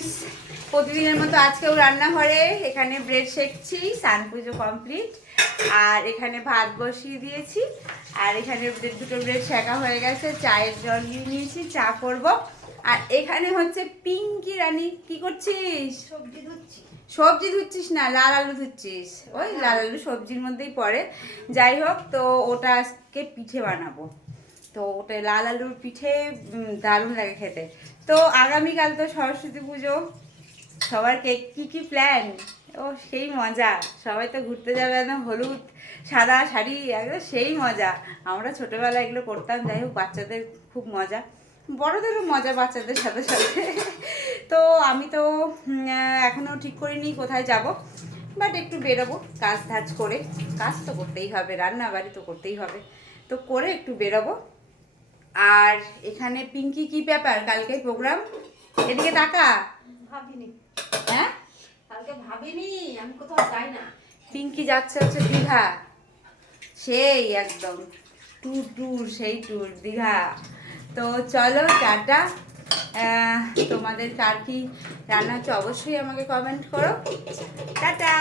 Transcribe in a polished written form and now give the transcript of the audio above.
Friends, প্রতিদিনের মতো আজকেও রান্নাঘরে এখানে ব্রেড শেকছি, স্নান পুজো কমপ্লিট। আর এখানে ভাত বসিয়ে দিয়েছি, আর এখানে দুটো ব্রেড শেকা হয়ে গেছে, চায়ের জল নিয়ে নিয়েছি, চা করব। আর এখানে হচ্ছে পিঙ্কি রানী, কি করছিস? সবজি ধুচ্ছি। সবজি ধুচ্ছিস না, লাল আলু ধুচ্ছিস। ওই লাল আলু সবজির মধ্যেই পড়ে। যাই হোক, তো ওটা আজকে পিঠে বানাবো। তো ওটা লাল আলুর পিঠে দারুণ লাগে খেতে। তো আগামীকাল তো সরস্বতী পুজো, সবার কি কি প্ল্যান? ও সেই মজা, সবাই তো ঘুরতে যাবে, একদম হলুদ সাদা শাড়ি, একদম সেই মজা। আমরা ছোটোবেলায় এগুলো করতাম। যাই হোক, বাচ্চাদের খুব মজা, বড়দেরও মজা বাচ্চাদের সাথে সাথে। তো আমি তো এখনও ঠিক করিনি কোথায় যাব, বাট একটু বেরোবো কাজ ধাজ করে। কাজ তো করতেই হবে, রান্না বাড়ি তো করতেই হবে, তো করে একটু বেরোবো। আর এখানে পিঙ্কি, কি ব্যাপার, কালকে প্রোগ্রাম? এদিকে টাকা ভাবিনি। হ্যাঁ, কালকে ভাবিনি, আমি কোথাও যাই না। পিঙ্কি যাচ্ছে হচ্ছে দীঘা, সেই একদম ট্যুর সেই ট্যুর দীঘা। তো চলো টাটা। তোমাদের কার কি রান্না হচ্ছে অবশ্যই আমাকে কমেন্ট করো। টাটা।